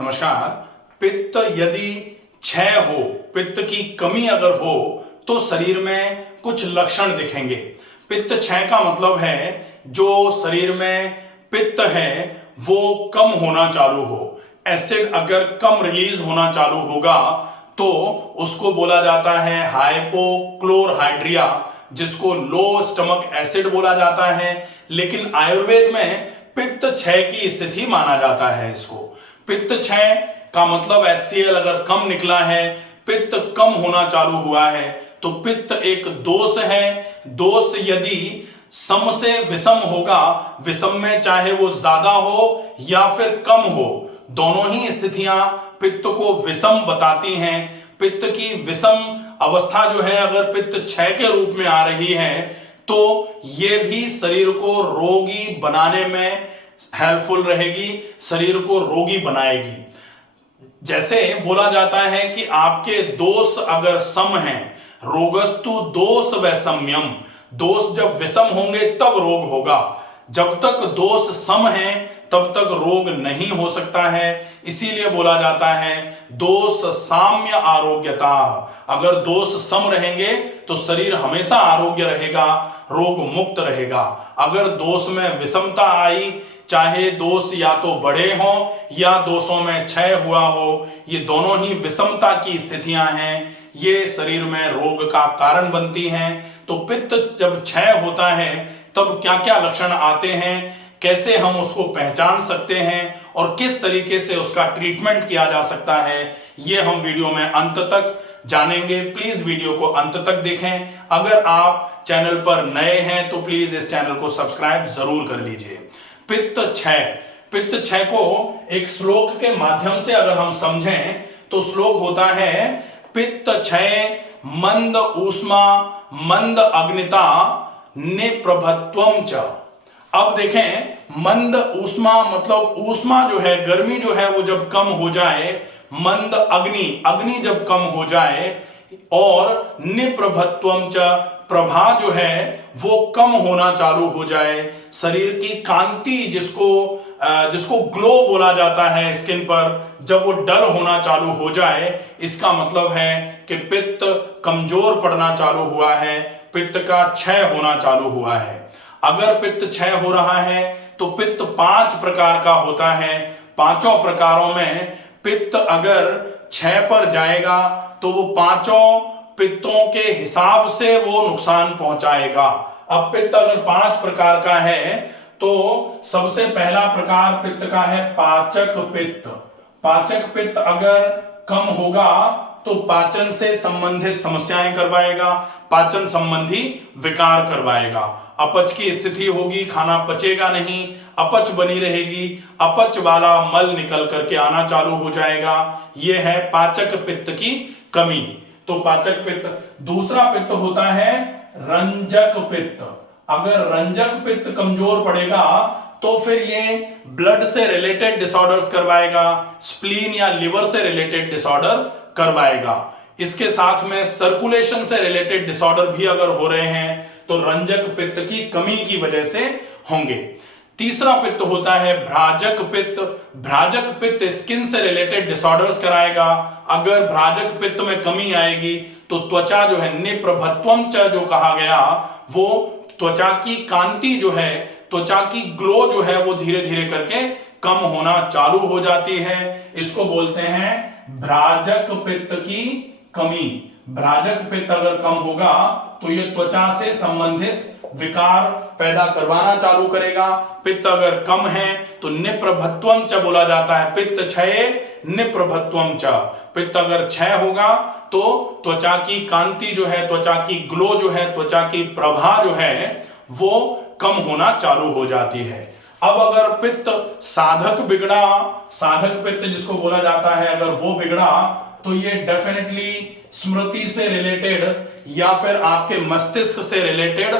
नमस्कार। पित्त यदि क्षय हो, पित्त की कमी अगर हो तो शरीर में कुछ लक्षण दिखेंगे। पित्त क्षय का मतलब है जो शरीर में पित्त है वो कम होना चालू हो। एसिड अगर कम रिलीज होना चालू होगा तो उसको बोला जाता है हाइपोक्लोरहाइड्रिया, जिसको लो स्टमक एसिड बोला जाता है। लेकिन आयुर्वेद में पित्त क्षय की स्थिति माना जाता है इसको। पित्त क्षय का मतलब HCl अगर कम निकला है, पित्त कम होना चालू हुआ है, तो पित्त एक दोष है। दोष यदि सम से विषम होगा, विषम में चाहे वो ज्यादा हो या फिर कम हो, दोनों ही स्थितियां पित्त को विषम बताती हैं। पित्त की विषम अवस्था जो है अगर पित्त क्षय के रूप में आ रही है तो ये भी शरीर को रोगी बनाने में हेल्पफुल रहेगी, शरीर को रोगी बनाएगी। जैसे बोला जाता है कि आपके दोष अगर सम हैं, रोगस्तु दोष वैषम्यम, दोष जब विषम होंगे तब रोग होगा। जब तक दोष सम है तब तक रोग नहीं हो सकता है। इसीलिए बोला जाता है दोष साम्य आरोग्यता। अगर दोष सम रहेंगे तो शरीर हमेशा आरोग्य रहेगा, रोग मुक्त रहेगा। अगर दोष में विषमता आई, चाहे दोष या तो बढ़े हों या दोषों में क्षय हुआ हो, ये दोनों ही विषमता की स्थितियां हैं, ये शरीर में रोग का कारण बनती हैं। तो पित्त जब क्षय होता है तब क्या क्या लक्षण आते हैं, कैसे हम उसको पहचान सकते हैं और किस तरीके से उसका ट्रीटमेंट किया जा सकता है, ये हम वीडियो में अंत तक जानेंगे। प्लीज वीडियो को अंत तक देखें। अगर आप चैनल पर नए हैं तो प्लीज इस चैनल को सब्सक्राइब जरूर कर लीजिए। पित्त क्षय, पित्त क्षय को एक श्लोक के माध्यम से अगर हम समझें तो श्लोक होता है पित्त क्षय मंद ऊष्मा मंद अग्निता निप्रभत्वम च। अब देखें, मंद ऊष्मा मतलब ऊष्मा जो है, गर्मी जो है वो जब कम हो जाए, मंद अग्नि, अग्नि जब कम हो जाए, और निप्रभत्वम च, प्रभा जो है वो कम होना चालू हो जाए, शरीर की कांति जिसको ग्लो बोला जाता है स्किन पर, जब वो डल होना चालू हो जाए, इसका मतलब है कि पित्त कमजोर पड़ना चालू हुआ है, पित्त का क्षय होना चालू हुआ है। अगर पित्त क्षय हो रहा है तो पित्त 5 प्रकार का होता है। पांचों प्रकारों में पित्त अगर क्षय पर जाएगा तो वो पांचों पित्तों के हिसाब से वो नुकसान पहुंचाएगा। अब पित्त अगर 5 प्रकार का है तो सबसे पहला प्रकार पित्त का है पाचक पित्त। पाचक पित्त अगर कम होगा तो पाचन से संबंधित समस्याएं करवाएगा, पाचन संबंधी विकार करवाएगा, अपच की स्थिति होगी, खाना पचेगा नहीं, अपच बनी रहेगी, अपच वाला मल निकल करके आना चालू हो जाएगा। यह है पाचक पित्त की कमी। तो पाचक पित्त। दूसरा पित्त होता है रंजक पित्त। अगर रंजक पित्त कमजोर पड़ेगा तो फिर ये ब्लड से रिलेटेड डिसऑर्डर्स करवाएगा, स्प्लीन या लिवर से रिलेटेड डिसऑर्डर करवाएगा। इसके साथ में सर्कुलेशन से रिलेटेड डिसऑर्डर भी अगर हो रहे हैं तो रंजक पित्त की कमी की वजह से होंगे। तीसरा पित्त होता है भ्राजक पित्त। भ्राजक पित्त स्किन से रिलेटेड डिसऑर्डर्स कराएगा। अगर भ्राजक पित्त में कमी आएगी तो त्वचा जो है, निप्रभत्वम च जो कहा गया, वो त्वचा की कांति जो है, त्वचा की ग्लो जो है वो धीरे धीरे करके कम होना चालू हो जाती है। इसको बोलते हैं भ्राजक पित्त की कमी। भ्राजक पित्त अगर कम होगा तो ये त्वचा से संबंधित विकार पैदा करवाना चालू करेगा। पित्त अगर कम है तो निप्रभत्वम च बोला जाता है, पित्त क्षय निप्रभत्वम च। पित्त अगर क्षय होगा तो त्वचा की कांति जो है, त्वचा की ग्लो जो है, त्वचा की प्रभा जो है वो कम होना चालू हो जाती है। अब अगर पित्त साधक बिगड़ा, साधक पित्त जिसको बोला जाता है, अगर वो बिगड़ा तो ये डेफिनेटली स्मृति से रिलेटेड या फिर आपके मस्तिष्क से रिलेटेड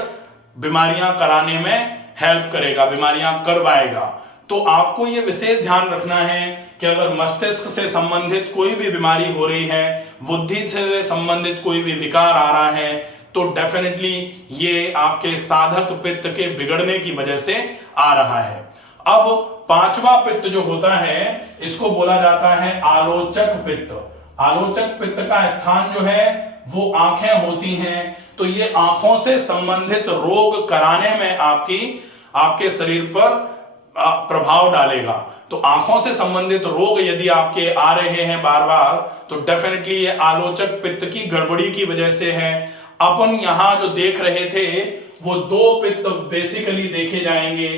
बीमारियां कराने में हेल्प करेगा, बीमारियां करवाएगा। तो आपको ये विशेष ध्यान रखना है कि अगर मस्तिष्क से संबंधित कोई भी बीमारी हो रही है, बुद्धि से संबंधित कोई भी विकार आ रहा है, तो डेफिनेटली ये आपके साधक पित्त के बिगड़ने की वजह से आ रहा है। अब पांचवा पित्त जो होता है इसको बोला जाता है आलोचक पित्त। आलोचक पित्त का स्थान जो है वो आंखें होती हैं, तो ये आंखों से संबंधित रोग कराने में आपके शरीर पर प्रभाव डालेगा। तो आंखों से संबंधित रोग यदि आपके आ रहे हैं बार बार, तो डेफिनेटली ये आलोचक पित्त की गड़बड़ी की वजह से है। अपन यहां जो देख रहे थे वो दो पित्त बेसिकली देखे जाएंगे,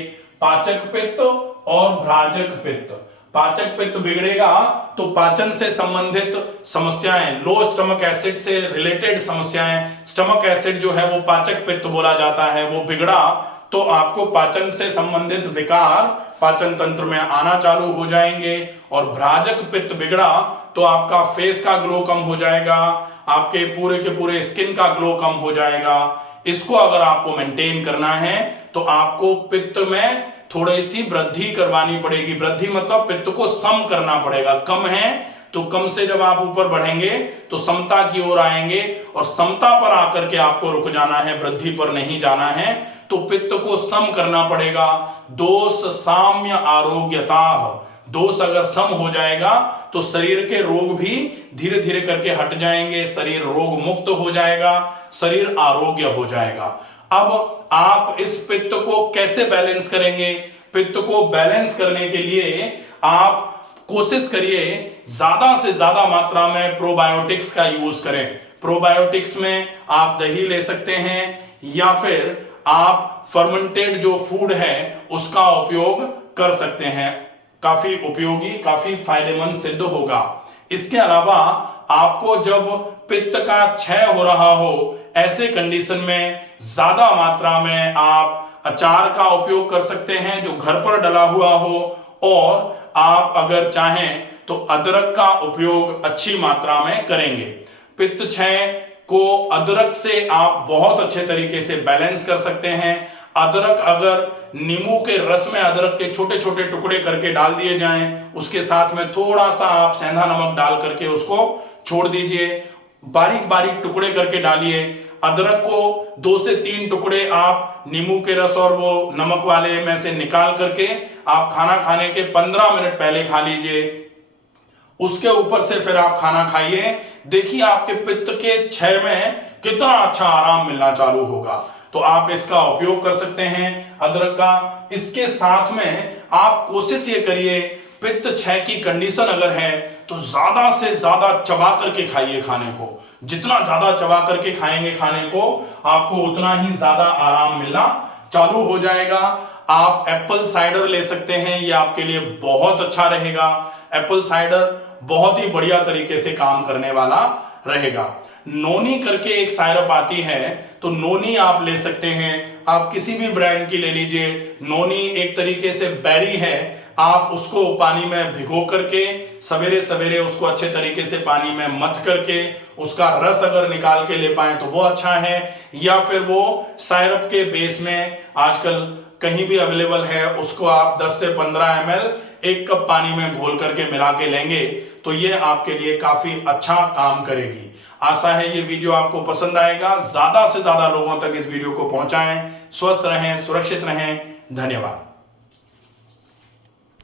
पाचक पित्त और भ्राजक पित्त। पाचक पित्त बिगड़ेगा तो पाचन से संबंधित समस्याएं, लो स्टमक एसिड से रिलेटेड समस्याएं, स्टमक एसिड जो है वो पाचक पित्त बोला जाता है, वो बिगड़ा तो आपको पाचन से संबंधित विकार पाचन तंत्र में आना चालू हो जाएंगे। और भ्राजक पित्त बिगड़ा तो आपका फेस का ग्लो कम हो जाएगा, आपके पूरे के पूरे स्किन का ग्लो कम हो जाएगा। इसको अगर आपको मेंटेन करना है तो आपको पित्त में थोड़ी सी वृद्धि करवानी पड़ेगी। वृद्धि मतलब पित्त को सम करना पड़ेगा। कम है तो कम से जब आप ऊपर बढ़ेंगे तो समता की ओर आएंगे, और समता पर आकर के आपको रुक जाना है, वृद्धि पर नहीं जाना है। तो पित्त को सम करना पड़ेगा। दोष साम्य आरोग्यता, दोष अगर सम हो जाएगा तो शरीर के रोग भी धीरे धीरे करके हट जाएंगे, शरीर रोग मुक्त हो जाएगा, शरीर आरोग्य हो जाएगा। अब आप इस पित्त को कैसे बैलेंस करेंगे? पित्त को बैलेंस करने के लिए आप कोशिश करिए ज्यादा से ज्यादा मात्रा में प्रोबायोटिक्स का यूज करें। प्रोबायोटिक्स में आप दही ले सकते हैं या फिर आप फर्मेंटेड जो फूड है उसका उपयोग कर सकते हैं। काफी उपयोगी, काफी फायदेमंद सिद्ध होगा। इसके अलावा आपको जब पित्त का क्षय हो रहा हो, ऐसे कंडीशन में ज्यादा मात्रा में आप अचार का उपयोग कर सकते हैं जो घर पर डला हुआ हो, और आप अगर चाहें तो अदरक का उपयोग अच्छी मात्रा में करेंगे। पित्त क्षय को अदरक से आप बहुत अच्छे तरीके से बैलेंस कर सकते हैं। अदरक अगर नींबू के रस में अदरक के छोटे छोटे टुकड़े करके डाल दिए जाएं, उसके साथ में थोड़ा सा आप सेंधा नमक डाल करके उसको छोड़ दीजिए, बारीक बारीक टुकड़े करके डालिए। अदरक को 2 से 3 टुकड़े आप नींबू के रस और वो नमक वाले में से निकाल करके आप खाना खाने के 15 मिनट पहले खा लीजिए। उसके ऊपर से फिर आप खाना खाइए, देखिए आपके पित्त के क्षय में कितना अच्छा आराम मिलना चालू होगा। तो आप इसका उपयोग कर सकते हैं अदरक का। इसके साथ में आप कोशिश ये करिए, पित्त क्षय की कंडीशन अगर है तो ज्यादा से ज्यादा चबा करके खाइए खाने को। जितना ज्यादा चबा करके खाएंगे खाने को, आपको उतना ही ज्यादा आराम मिलना चालू हो जाएगा। आप एप्पल साइडर ले सकते हैं, ये आपके लिए बहुत अच्छा रहेगा। एप्पल साइडर बहुत ही बढ़िया तरीके से काम करने वाला रहेगा। नोनी करके एक साइरप आती है, तो नोनी आप ले सकते हैं, आप किसी भी ब्रांड की ले लीजिए। नोनी एक तरीके से बेरी है, आप उसको पानी में भिगो करके सवेरे सवेरे उसको अच्छे तरीके से पानी में मथ करके उसका रस अगर निकाल के ले पाए तो वो अच्छा है। या फिर वो साइरप के बेस में आजकल कहीं भी अवेलेबल है, उसको आप 10 से 15 ml 1 कप पानी में घोल करके मिला के लेंगे तो ये आपके लिए काफी अच्छा काम करेगी। आशा है ये वीडियो आपको पसंद आएगा। ज्यादा से ज्यादा लोगों तक इस वीडियो को पहुंचाएं। स्वस्थ रहें, सुरक्षित रहें। धन्यवाद।